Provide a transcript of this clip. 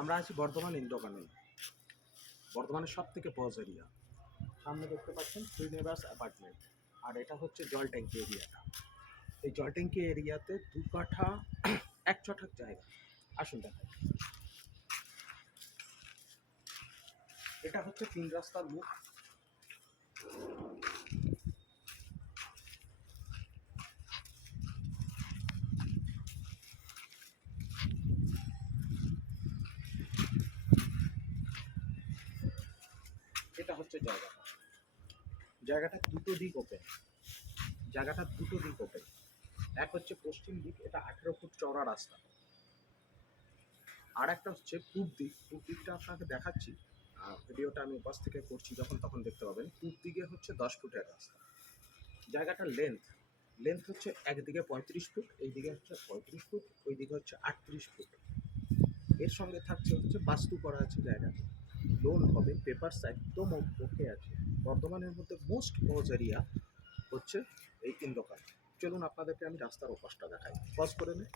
আমরা আছি বর্ধমান ইন্দ্রকানন, বর্ধমানের সব থেকে পজ এরিয়া। সামনে দেখতে পাচ্ছেন শ্রীনিবাস অ্যাপার্টমেন্ট, আর এটা হচ্ছে জল ট্যাঙ্কি এরিয়াটা। এই জল ট্যাঙ্কি এরিয়াতে 2 কাঠা 1 ছটাক জায়গা। আসুন দেখাই। এটা হচ্ছে 3 রাস্তার মুখ। এটা হচ্ছে জায়গাটা দুটো দিক ওপেন। এক হচ্ছে পশ্চিম দিক, এটা 18 ফুট চওড়া রাস্তা। আর একটা হচ্ছে পূব দিকটা আপনাকে দেখাচ্ছি। ভিডিওটা আমি পাশ থেকে করছি, যখন তখন দেখতে পাবেন। পূব দিকে হচ্ছে 10 ফুটের রাস্তা। জায়গাটার লেন্থ হচ্ছে একদিকে 35 ফুট, এইদিকে হচ্ছে 35 ফুট, ওইদিকে হচ্ছে 38 ফুট। এর সঙ্গে থাকছে হচ্ছে বাস্তু করা আছে জায়গাটা। লোন হবে, পেপারস একদম ওকে আছে। বর্ধমানের মধ্যে মোস্ট পজ এরিয়া হচ্ছে এই ইন্দ্রকানন। চলুন আপনাদেরকে আমি রাস্তার ওপাশটা দেখাই। পজ করে নে।